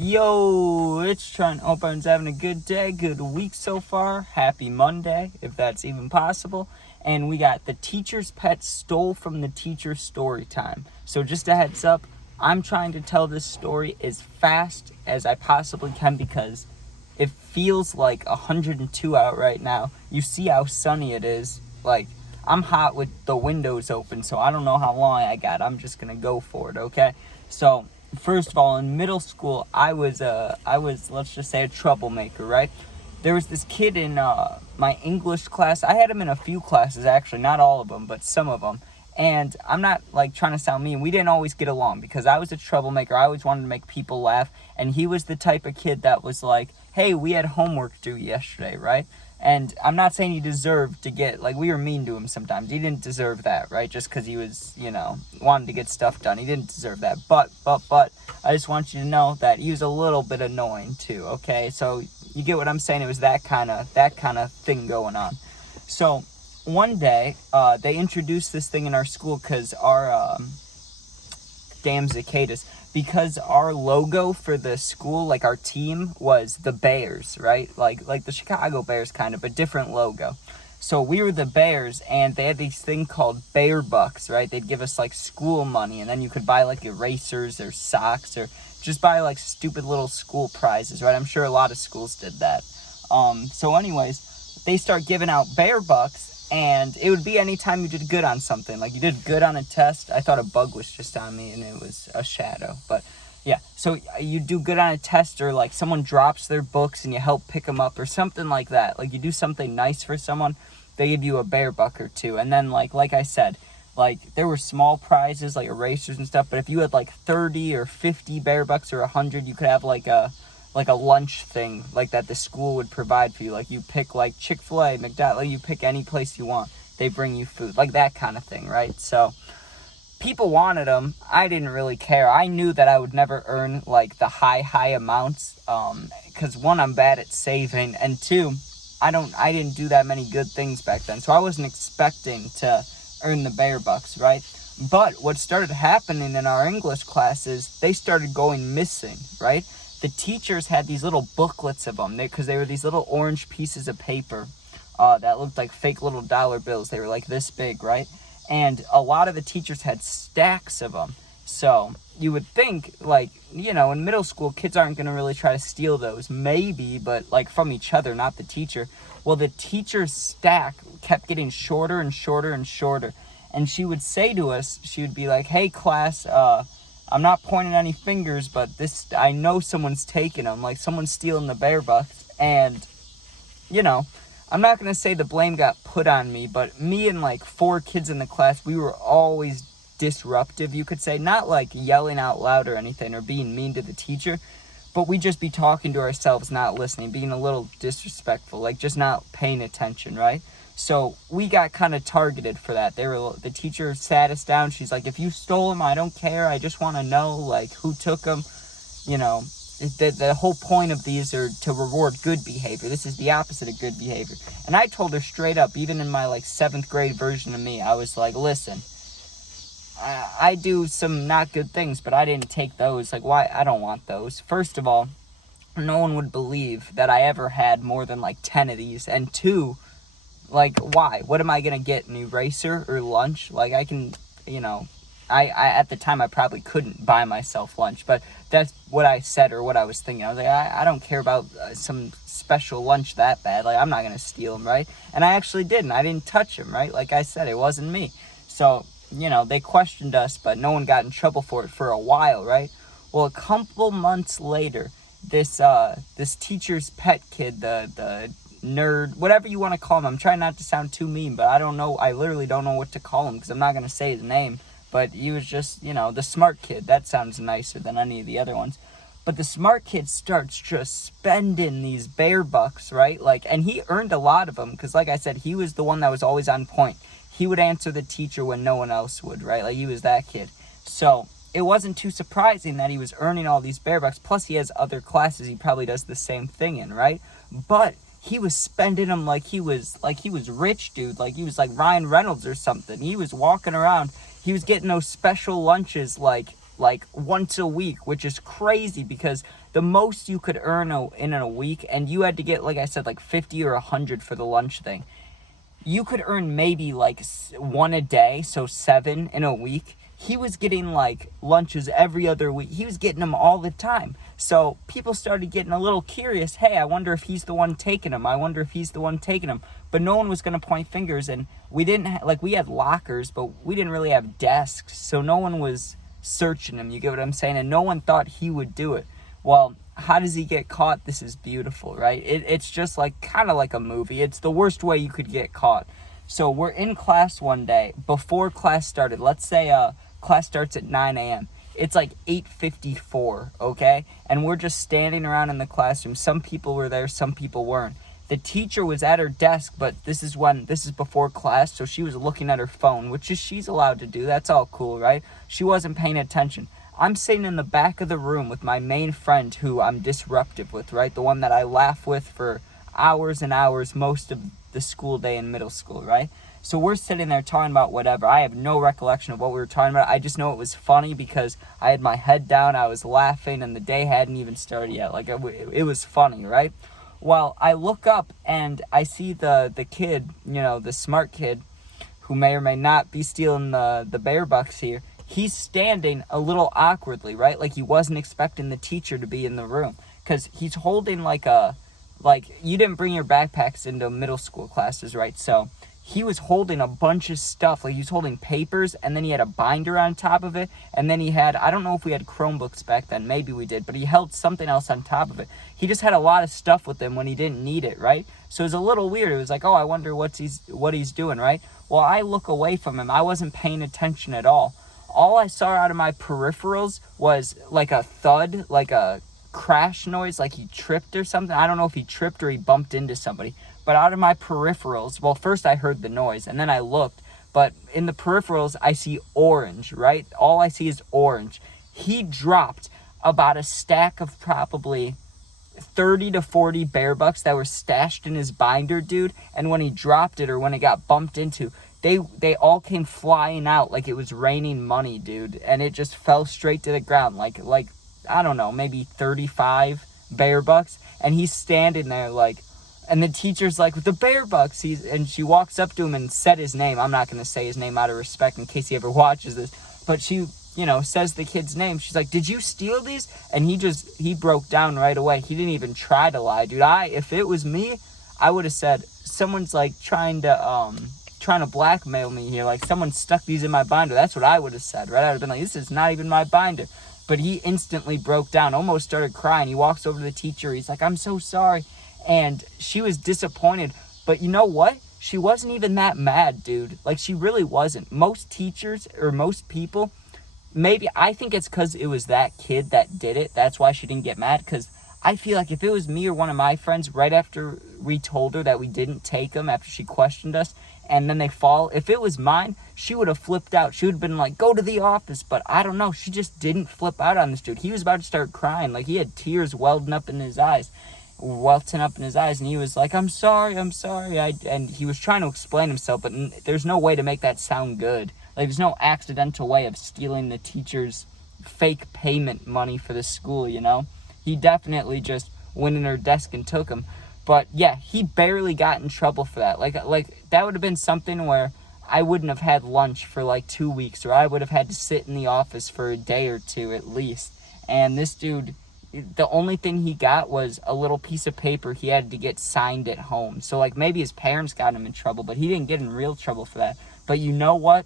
Yo, it's Trent. Hope everyone's having a good day, good week so far. Happy Monday, if that's even possible. And we got the teacher's pet stole from the teacher's story time. So just a heads up, I'm trying to tell this story as fast as I possibly can because it feels like 102 out right now. You see how sunny it is. Like, I'm hot with the windows open, so I don't know how long I got. I'm just gonna go for it, okay? So, first of all, in middle school, I was let's just say a troublemaker, right? There was this kid in my English class. I had him in a few classes, actually, not all of them, but some of them. And I'm not like trying to sound mean. We didn't always get along because I was a troublemaker. I always wanted to make people laugh. And he was the type of kid that was like, hey, we had homework due yesterday, right? And I'm not saying he deserved to get, like, we were mean to him sometimes. He didn't deserve that, right? Just because he was, wanted to get stuff done. He didn't deserve that. But, I just want you to know that he was a little bit annoying too, okay? So, you get what I'm saying? It was that kind of thing going on. So, one day, they introduced this thing in our school because our, damn cicadas, because our logo for the school, like our team, was the Bears, right? Like the Chicago Bears kind of, but different logo. So we were the Bears, and they had these thing called Bear Bucks, right? They'd give us like school money, and then you could buy like erasers or socks or just buy like stupid little school prizes, right? I'm sure a lot of schools did that. So anyways, they start giving out Bear Bucks, and it would be anytime you did good on something. Like you did good on a test. I thought a bug was just on me and it was a shadow. But yeah, so you do good on a test, or like someone drops their books and you help pick them up or something like that. Like you do something nice for someone, they give you a Bear Buck or two. And then like I said, like there were small prizes like erasers and stuff. But if you had like 30 or 50 Bear Bucks or 100, you could have like a lunch thing like that the school would provide for you. Like you pick like Chick-fil-A, McDonald's, like you pick any place you want. They bring you food, like that kind of thing, right? So people wanted them. I didn't really care. I knew that I would never earn like the high amounts, because one, I'm bad at saving, and two, I didn't do that many good things back then, so I wasn't expecting to earn the Bear Bucks, right? But what started happening in our English classes, they started going missing, right? The teachers had these little booklets of them, because they were these little orange pieces of paper that looked like fake little dollar bills. They were like this big, right? And a lot of the teachers had stacks of them. So you would think, like, in middle school, kids aren't going to really try to steal those. Maybe, but like from each other, not the teacher. Well, the teacher's stack kept getting shorter and shorter and shorter. And she would say to us, she would be like, hey, class, I'm not pointing any fingers, but I know someone's taking them. Like, someone's stealing the Bear Bucks. And, I'm not going to say the blame got put on me, but me and, like, 4 kids in the class, we were always disruptive, you could say. Not, like, yelling out loud or anything or being mean to the teacher, but we'd just be talking to ourselves, not listening, being a little disrespectful, like, just not paying attention, right? So we got kind of targeted for that. The teacher sat us down. She's like, if you stole them, I don't care. I just want to know, like, who took them. The whole point of these are to reward good behavior. This is the opposite of good behavior. And I told her straight up, even in my, like, 7th grade version of me, I was like, listen, I do some not good things, but I didn't take those. Like, why? I don't want those. First of all, no one would believe that I ever had more than, like, 10 of these. And two, like, why? What am I going to get, an eraser or lunch? Like, I can, I at the time, I probably couldn't buy myself lunch, but that's what I said or what I was thinking. I was like, I don't care about some special lunch that bad. Like, I'm not going to steal them, right? And I actually didn't. I didn't touch them, right? Like I said, it wasn't me. So, they questioned us, but no one got in trouble for it for a while, right? Well, a couple months later, this teacher's pet kid, the nerd, whatever you want to call him. I'm trying not to sound too mean, but I don't know. I literally don't know what to call him because I'm not going to say his name. But he was just, the smart kid. That sounds nicer than any of the other ones. But the smart kid starts just spending these Bear Bucks, right? Like, and he earned a lot of them because, like I said, he was the one that was always on point. He would answer the teacher when no one else would, right? Like, he was that kid. So it wasn't too surprising that he was earning all these Bear Bucks. Plus, he has other classes he probably does the same thing in, right? But he was spending them like he was rich, dude. Like he was like Ryan Reynolds or something. He was walking around. He was getting those special lunches like once a week, which is crazy because the most you could earn in a week, and you had to get, like I said, like 50 or 100 for the lunch thing. You could earn maybe like one a day, so 7 in a week. He was getting like lunches every other week. He was getting them all the time. So people started getting a little curious. Hey, I wonder if he's the one taking them. I wonder if he's the one taking them. But no one was going to point fingers. And we didn't, we had lockers, but we didn't really have desks. So no one was searching him. You get what I'm saying? And no one thought he would do it. Well, how does he get caught? This is beautiful, right? It's just like kind of like a movie. It's the worst way you could get caught. So we're in class one day before class started. Let's say class starts at 9 a.m. It's like 8:54, okay? And we're just standing around in the classroom. Some people were there, some people weren't. The teacher was at her desk, but this is before class, so she was looking at her phone, which is she's allowed to do. That's all cool, right? She wasn't paying attention. I'm sitting in the back of the room with my main friend who I'm disruptive with, right? The one that I laugh with for hours and hours most of the school day in middle school, right? So we're sitting there talking about whatever. I have no recollection of what we were talking about. I just know it was funny because I had my head down, I was laughing, and the day hadn't even started yet. Like, it was funny, right? Well, I look up and I see the kid, the smart kid, who may or may not be stealing the bear bucks here. He's standing a little awkwardly, right? Like he wasn't expecting the teacher to be in the room. Because he's holding you didn't bring your backpacks into middle school classes, right? So he was holding a bunch of stuff. Like he was holding papers, and then he had a binder on top of it. And then he had, I don't know if we had Chromebooks back then. Maybe we did. But he held something else on top of it. He just had a lot of stuff with him when he didn't need it, right? So it was a little weird. It was like, oh, I wonder what he's doing, right? Well, I look away from him. I wasn't paying attention at all. All I saw out of my peripherals was like a thud, like a crash noise, like he tripped or something. I don't know if he tripped or he bumped into somebody. But out of my peripherals, well, first I heard the noise and then I looked. But in the peripherals, I see orange, right? All I see is orange. He dropped about a stack of probably 30 to 40 bear bucks that were stashed in his binder, dude. And when he dropped it or when it got bumped into, they all came flying out like it was raining money, dude. And it just fell straight to the ground like I don't know, maybe 35 bear bucks. And he's standing there like, and the teacher's like, with the bear bucks, and she walks up to him and said his name. I'm not going to say his name out of respect in case he ever watches this. But she, says the kid's name. She's like, did you steal these? And he broke down right away. He didn't even try to lie, dude. If it was me, I would have said, someone's like trying to blackmail me here. Like someone stuck these in my binder. That's what I would have said, right? I would have been like, this is not even my binder. But he instantly broke down, almost started crying. He walks over to the teacher. He's like, I'm so sorry. And she was disappointed. But you know what? She wasn't even that mad, dude. Like, she really wasn't. Most teachers or most people, maybe, I think it's because it was that kid that did it. That's why she didn't get mad. Because I feel like if it was me or one of my friends, right after we told her that we didn't take them, after she questioned us, and then they fall, if it was mine, she would have flipped out. She would have been like, go to the office. But I don't know. She just didn't flip out on this dude. He was about to start crying. Like, he had tears welting up in his eyes. And he was like, I'm sorry. And he was trying to explain himself, but there's no way to make that sound good. Like, there's no accidental way of stealing the teacher's fake payment money for the school, He definitely just went in her desk and took them. But yeah, he barely got in trouble for that. Like that would have been something where I wouldn't have had lunch for like 2 weeks, or I would have had to sit in the office for a day or two at least. And this dude, the only thing he got was a little piece of paper he had to get signed at home. So like maybe his parents got him in trouble, but he didn't get in real trouble for that. But you know what?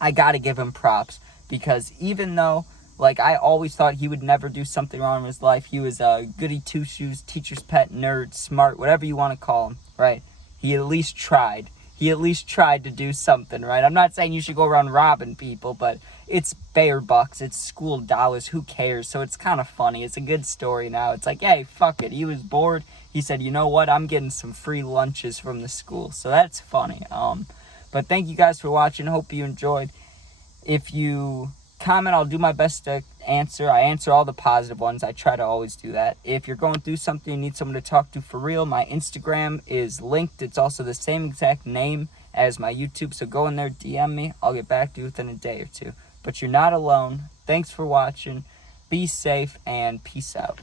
I gotta give him props, because even though like I always thought he would never do something wrong in his life, he was a goody two-shoes, teacher's pet, nerd, smart, whatever you want to call him, right? He at least tried. He at least tried to do something, right? I'm not saying you should go around robbing people, but it's bear bucks, it's school dollars, who cares? So it's kind of funny. It's a good story now. It's like, hey, fuck it. He was bored. He said, you know what? I'm getting some free lunches from the school. So that's funny. But thank you guys for watching. Hope you enjoyed. If you comment, I'll do my best to answer. I answer all the positive ones. I try to always do that. If you're going through something, you need someone to talk to for real, my Instagram is linked. It's also the same exact name as my YouTube, so go in there, DM me. I'll get back to you within a day or two. But you're not alone. Thanks for watching. Be safe and peace out.